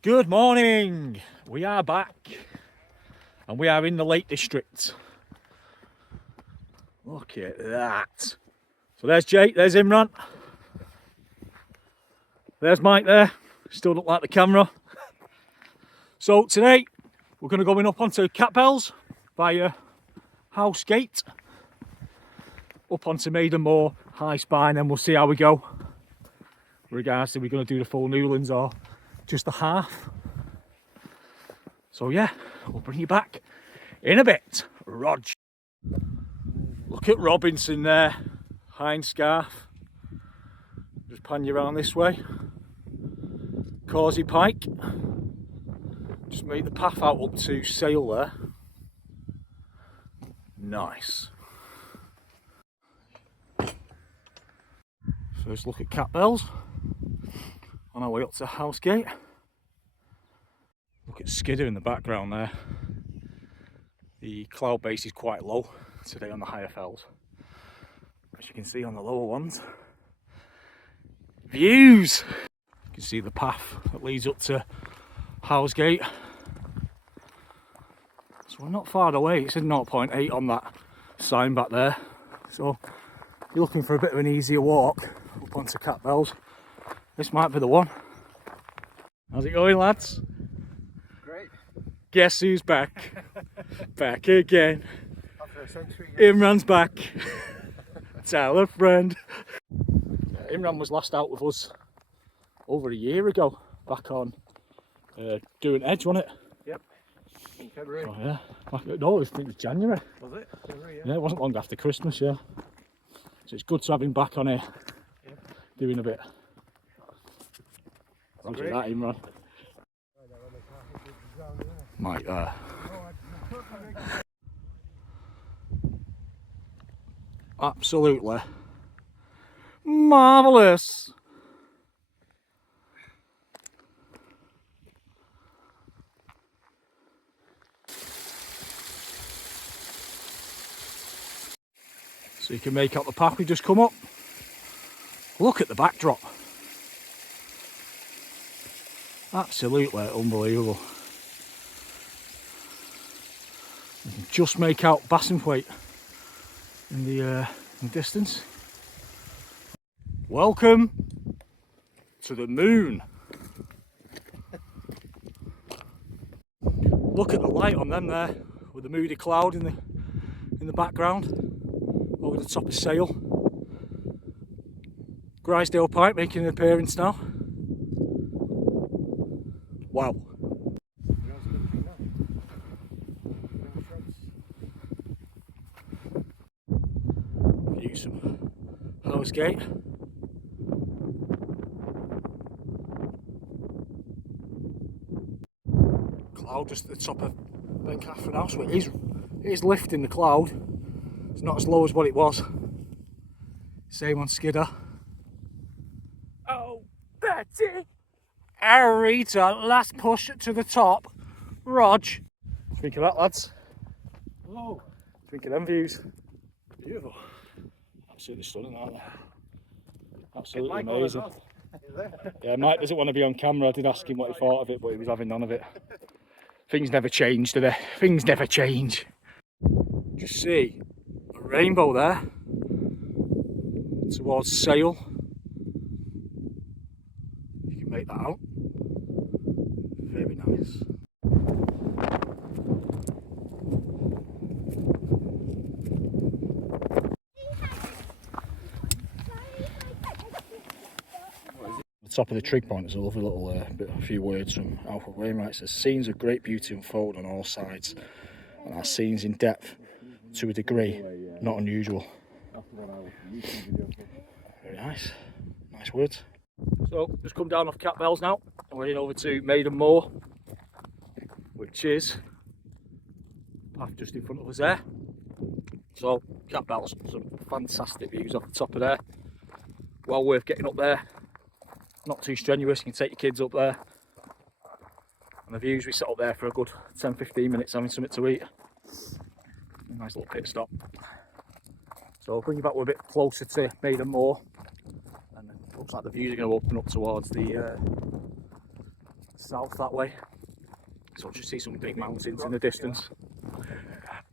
Good morning, we are back and we are in the Lake District. Look at that. So there's Jake, there's Imran, there's Mike there, still don't like the camera. So today we're going to go up onto Catbells via House Gate, up onto Maiden Moor, High Spine, and we'll see how we go. Regards to we're going to do the full Newlands or just the half. So yeah, we'll bring you back in a bit. Rog. Look at Robinson there, Hindscarth. Just pan you around this way. Scafell Pike. Just made the path out up to Sail there. Nice. First look at Catbells on our way up to Housegate. Look at Skiddaw in the background there. The cloud base is quite low today on the higher fells, as you can see on the lower ones. Views! You can see the path that leads up to Housegate. So we're not far away, it's in 0.8 on that sign back there. So if you're looking for a bit of an easier walk up onto Catbells, this might be the one. How's it going, lads? Great. Guess who's back? Back again. After a century. Imran's back. Tell a friend. Imran was last out with us over a year ago, back on Derwent Edge, wasn't it? Yep. In February. Oh, yeah. No, I think it was January. Was it? February, Yeah, it wasn't long after Christmas, yeah. So it's good to have him back on here, doing a bit. Look at that, Imran. Mike there. Absolutely marvellous. So you can make out the path we just come up. Look at the backdrop. Absolutely unbelievable. You can just make out Braithwaite in the distance. Welcome to the moon. Look at the light on them there, with the moody cloud in the background over the top of Sail. Scafell Pike making an appearance now. Wow. Views from Housegate. Cloud just at the top of Ben Catherine House. It is lifting the cloud. It's not as low as what it was. Same on Skiddaw. Oh, Betty! Rita, last push to the top. Rog. Think of that, lads. Oh, Think of them views. beautiful. Absolutely stunning, aren't they? Absolutely Mike amazing. Is there? Yeah, Mike doesn't want to be on camera. I did ask him what he thought of it, but he was having none of it. Things never change, do they? Things never change. Just see a rainbow there towards Sail. You can make that out. Very nice. The top of the trig point, there's a lovely little a few words from Alfred Wainwright. It says, scenes of great beauty unfold on all sides, and our scenes in depth to a degree not unusual. Very nice, nice words. So just come down off Catbells now, and we're heading over to Maiden Moor, which is path just in front of us there. So Catbells, some fantastic views off the top of there. Well worth getting up there. Not too strenuous, you can take your kids up there. And the views, we sit up there for a good 10-15 minutes having something to eat. A nice little pit stop. So I'll bring you back a bit closer to Maiden Moor. And it looks like the views are going to open up towards the south that way. So I'll just see some big mountains in the distance.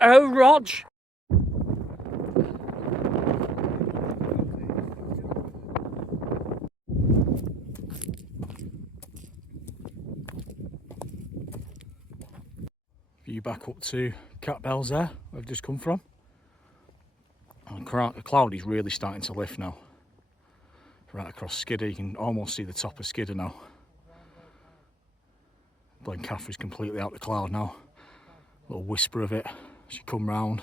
Oh, Rog! View back up to Catbells there, where I've just come from. And the cloud is really starting to lift now. Right across Skiddaw, you can almost see the top of Skiddaw now. Blencathra's completely out the cloud now. A little whisper of it as you come round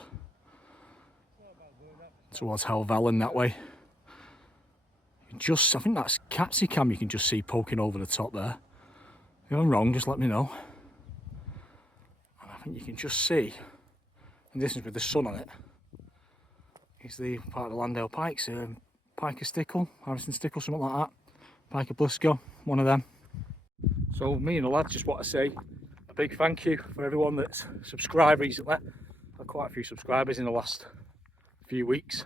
towards Helvellyn that way. I think that's Capsicum you can just see poking over the top there. If I'm wrong, just let me know. And I think you can just see, and this is with the sun on it, is the part of the Landale Pikes, Pike of Stickle, Harrison Stickle, something like that. Pike of Blisco, one of them. So me and the lads just want to say a big thank you for everyone that's subscribed recently. I've had quite a few subscribers in the last few weeks.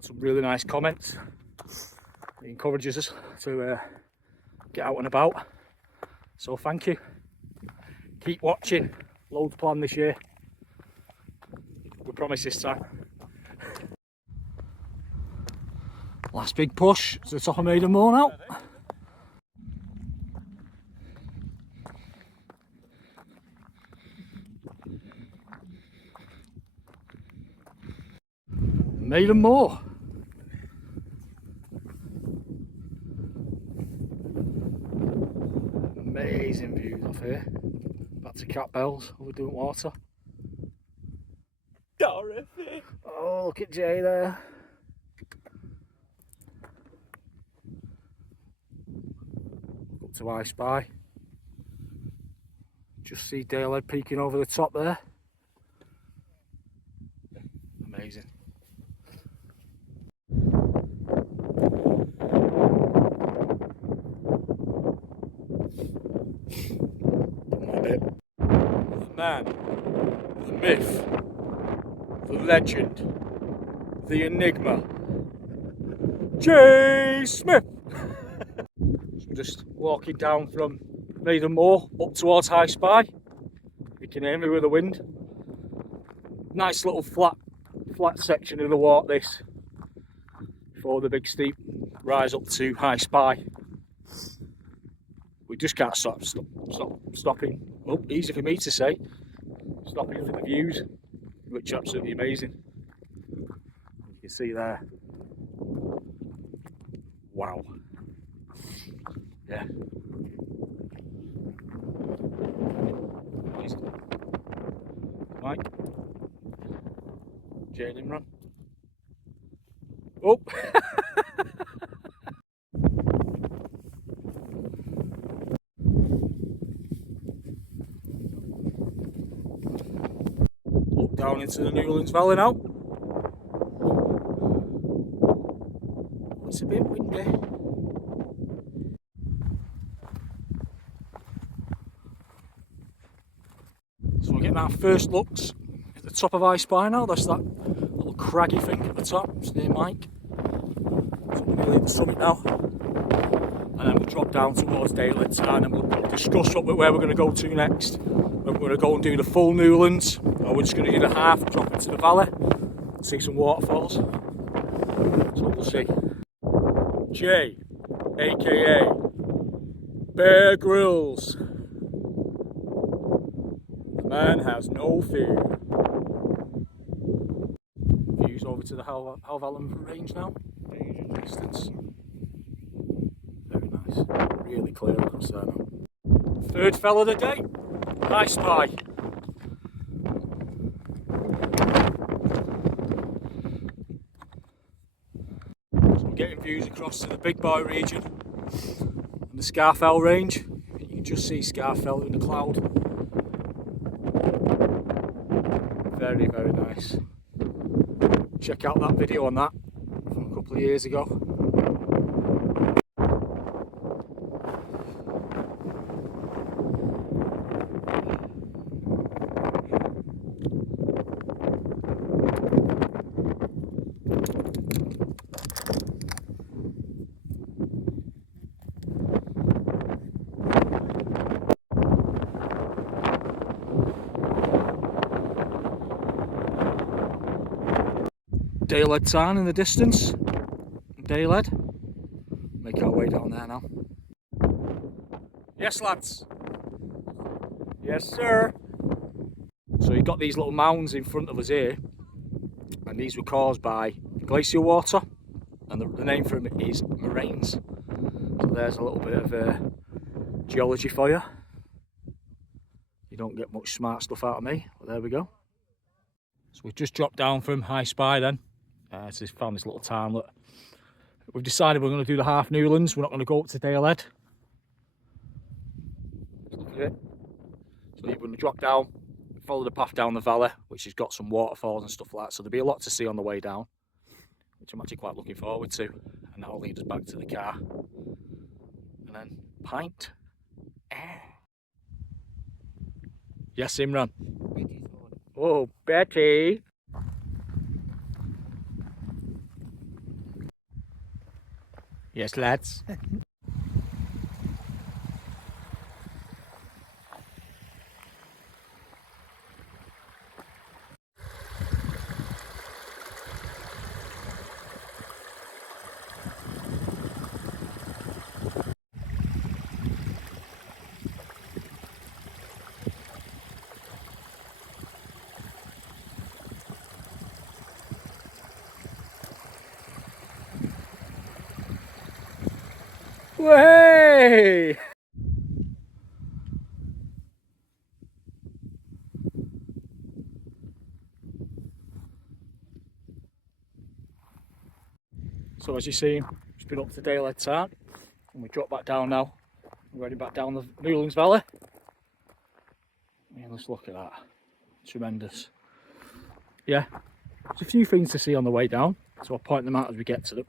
Some really nice comments. It encourages us to get out and about. So thank you. Keep watching. Loads planned this year. We promise this time. Last big push to the top of Maiden Moor now. Maiden Moor. Amazing views off here. Back to Catbells over Derwent water. Dorothy! Oh, look at Jay there. Up to I Spy. Just see Dale Head peeking over the top there. Amazing. The man, the myth, the legend, the enigma, Jay Smith. So we're just walking down from Maiden Moor up towards High Spy. You can hear me with the wind. Nice little flat section of the walk this, before the big steep rise up to High Spy. We just can't stop stopping. Oh, easy for me to say. Stopping for the views, which are absolutely amazing. You can see there. Wow. Yeah. Amazing. Mike. Jay and Imran. Oh! Down into the Newlands Valley now. It's a bit windy. So we're getting our first looks at the top of I Spy now. That's that little craggy thing at the top. It's near Mike. So we're nearly at the summit now. And then we'll drop down towards Dale Head Tarn and we'll discuss where we're going to go to next. We're going to go and do the full Newlands, or we're just going to do the half, drop into the valley, see some waterfalls. So we'll see. Jay, aka Bear Grylls. The man has no fear. Views over to the Helvellyn range now. Distance. Very nice. Really clear across there now. Third fell of the day. I Spy. So we're getting views across to the Big Boy region and the Scafell range. You can just see Scafell in the cloud. Very, very nice. Check out that video on that from a couple of years ago. Dale Head Tarn in the distance. Dale Head. Make our way down there now. Yes, lads. Yes, sir. So you've got these little mounds in front of us here, and these were caused by glacial water, and the name for them is moraines. So there's a little bit of geology for you. You don't get much smart stuff out of me, but there we go. So we've just dropped down from High Spy then. So found this little townlet. We've decided we're going to do the Half Newlands. We're not going to go up to Dale Head. Look at it. So you're going to drop down, follow the path down the valley, which has got some waterfalls and stuff like that. So there'll be a lot to see on the way down, which I'm actually quite looking forward to. And that'll lead us back to the car. And then pint. Yes, Imran. Oh, Betty. Yes, lads. Way! So as you see, just been up to Dale Head Tarn, and we drop back down now. We're heading back down the Newlands Valley. Yeah, let's look at that. Tremendous. Yeah, there's a few things to see on the way down, so I'll point them out as we get to them.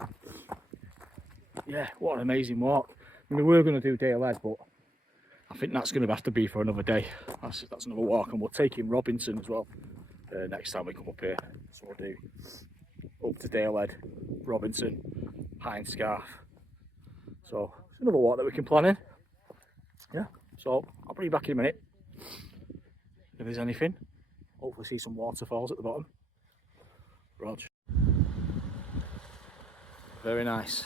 Yeah, what an amazing walk. I mean, we were going to do Dale Head, but I think that's going to have to be for another day. That's another walk, and we'll take in Robinson as well next time we come up here. So we'll do up to Dale Head, Robinson, Hindscarth. So it's another walk that we can plan in. Yeah, so I'll bring you back in a minute if there's anything. Hopefully see some waterfalls at the bottom. Rog. Very nice.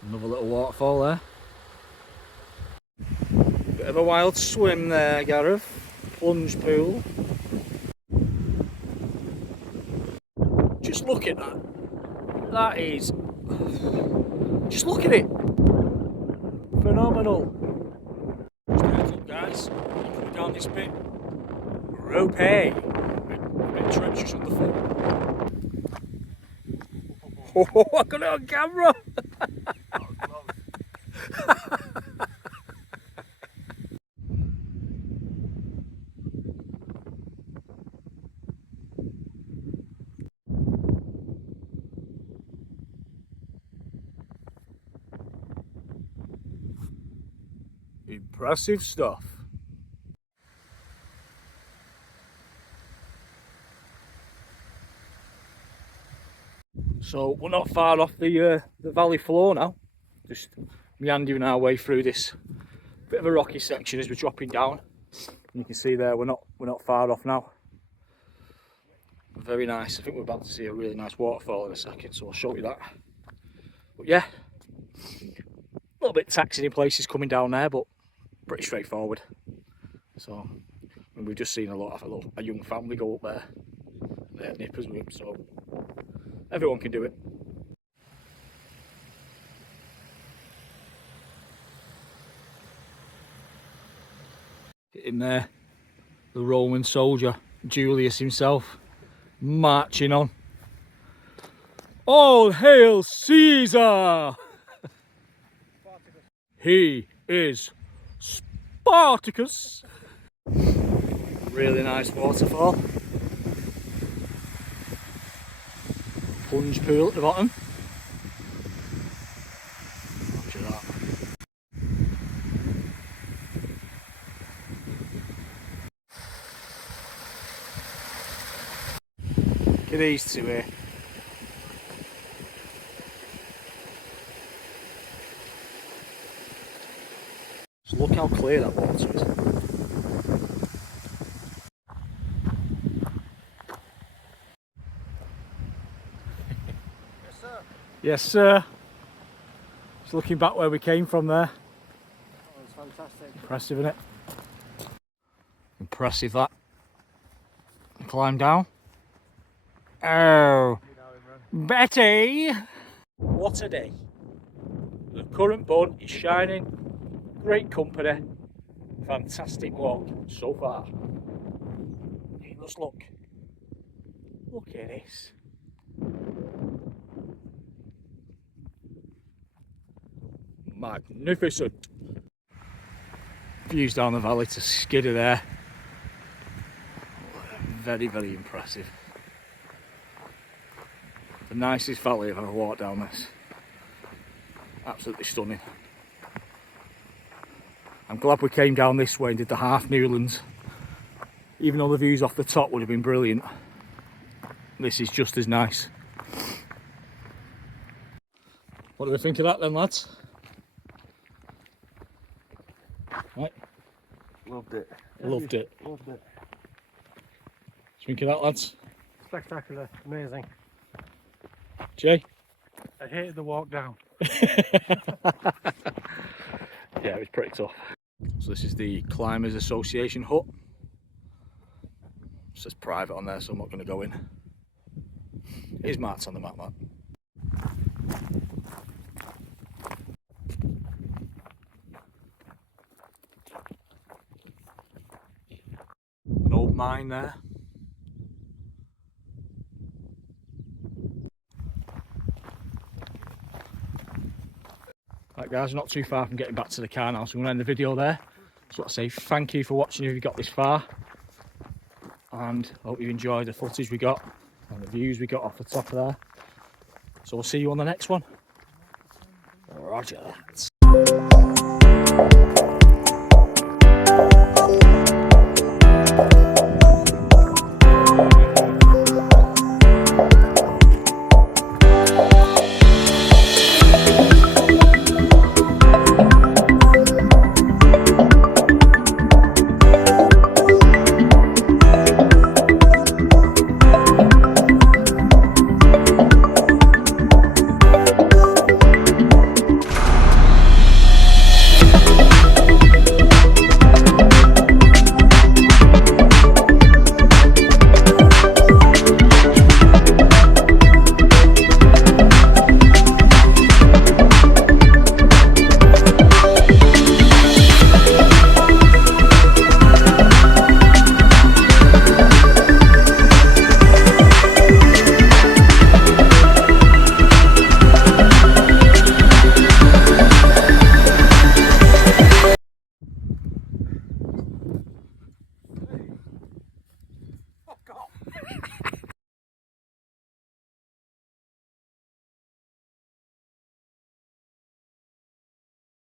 Another little waterfall there. Bit of a wild swim there, Gareth. Plunge pool. Just look at that. That is... Just look at it. Phenomenal. Just heads up, guys. Coming down this bit. Ropey. Bit treacherous underfoot. Oh, I got it on camera. Impressive stuff. So we're not far off the valley floor now. Just meandering our way through this bit of a rocky section as we're dropping down. And you can see there we're not far off now. Very nice. I think we're about to see a really nice waterfall in a second, so I'll show you that. But yeah, a little bit taxing in places coming down there, but pretty straightforward. So and we've just seen a young family go up there. They had nippers with them, so everyone can do it. In there, the Roman soldier, Julius himself, marching on. All hail Caesar! He is Spartacus. Really nice waterfall. Plunge pool at the bottom. Look at that. Look at these two here. Just look how clear that water is. sir. Yes, sir. Just looking back where we came from there. Oh, it's fantastic. Impressive, isn't it? Impressive, that. Climb down. Oh, Betty! What a day. The current bun is shining. Great company. Fantastic walk so far. Hey, let's look. Look at this. Magnificent. Views down the valley to Skiddaw there. Very, very impressive. The nicest valley I've ever walked down this. Absolutely stunning. I'm glad we came down this way and did the Half Newlands. Even though the views off the top would have been brilliant, this is just as nice. What do we think of that then, lads? Right. Loved it. Loved it. Loved it. What do you think of that, lads? Spectacular. Amazing. Jay? I hated the walk down. Yeah, it was pretty tough. So this is the Climbers Association hut. It says private on there, so I'm not going to go in. Here's Matt's on the map, Matt. An old mine there. Right guys, not too far from getting back to the car now, so I'm going to end the video there. So I say thank you for watching if you got this far, and I hope you enjoyed the footage we got and the views we got off the top of there. So we'll see you on the next one. Roger that.